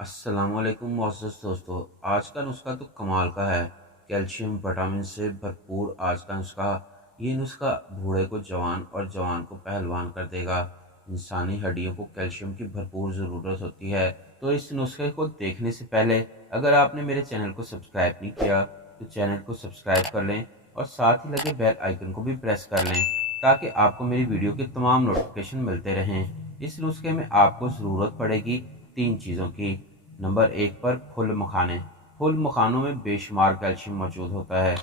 अस्सलामुअलैकुम मुअज़्ज़ज़ दोस्तों। आज का नुस्खा तो कमाल का है। कैल्शियम विटामिन से भरपूर आज का नुस्खा। ये नुस्खा बूढ़े को जवान और जवान को पहलवान कर देगा। इंसानी हड्डियों को कैल्शियम की भरपूर ज़रूरत होती है। तो इस नुस्खे को देखने से पहले अगर आपने मेरे चैनल को सब्सक्राइब नहीं किया तो चैनल को सब्सक्राइब कर लें और साथ ही लगे बेल आइकन को भी प्रेस कर लें ताकि आपको मेरी वीडियो के तमाम नोटिफिकेशन मिलते रहें। इस नुस्खे में आपको ज़रूरत पड़ेगी तीन चीज़ों की। नंबर एक पर फुल मखाने। फुल मखानों में बेशुमार कैल्शियम मौजूद होता है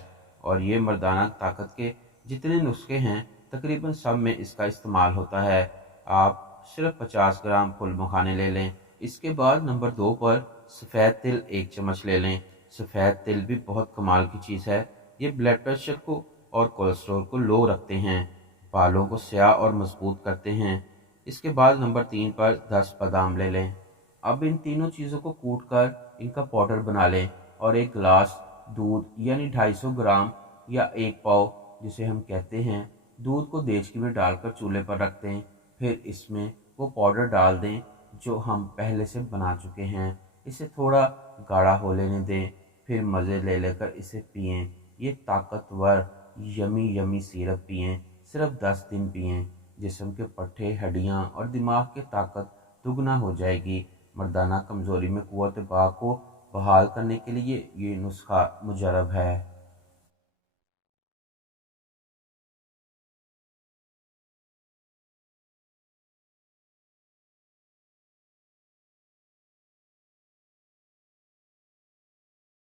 और ये मर्दाना ताकत के जितने नुस्खे हैं तकरीबन सब में इसका इस्तेमाल होता है। आप सिर्फ 50 ग्राम फुल मखाने ले लें। इसके बाद नंबर दो पर सफ़ेद तिल 1 चम्मच ले लें। सफ़ेद तिल भी बहुत कमाल की चीज़ है। ये ब्लड प्रेशर को और कोलेस्ट्रॉल को लो रखते हैं, बालों को स्याह और मजबूत करते हैं। इसके बाद नंबर तीन पर 10 बादाम ले लें। अब इन तीनों चीज़ों को कूट कर इनका पाउडर बना लें और एक गिलास दूध यानी 250 ग्राम या एक पाव जिसे हम कहते हैं दूध को देचकी में डालकर चूल्हे पर रख दें। फिर इसमें वो पाउडर डाल दें जो हम पहले से बना चुके हैं। इसे थोड़ा गाढ़ा हो लेने दें, फिर मज़े ले लेकर इसे पिएं। ये ताकतवर यमी यमी सिरप पिएं। सिर्फ 10 दिन पिएं। जिस्म के पट्टे, हड्डियाँ और दिमाग की ताकत दुगना हो जाएगी। मर्दाना कमज़ोरी में क़ुव्वत बा को बहाल करने के लिए ये नुस्खा मुजरब है।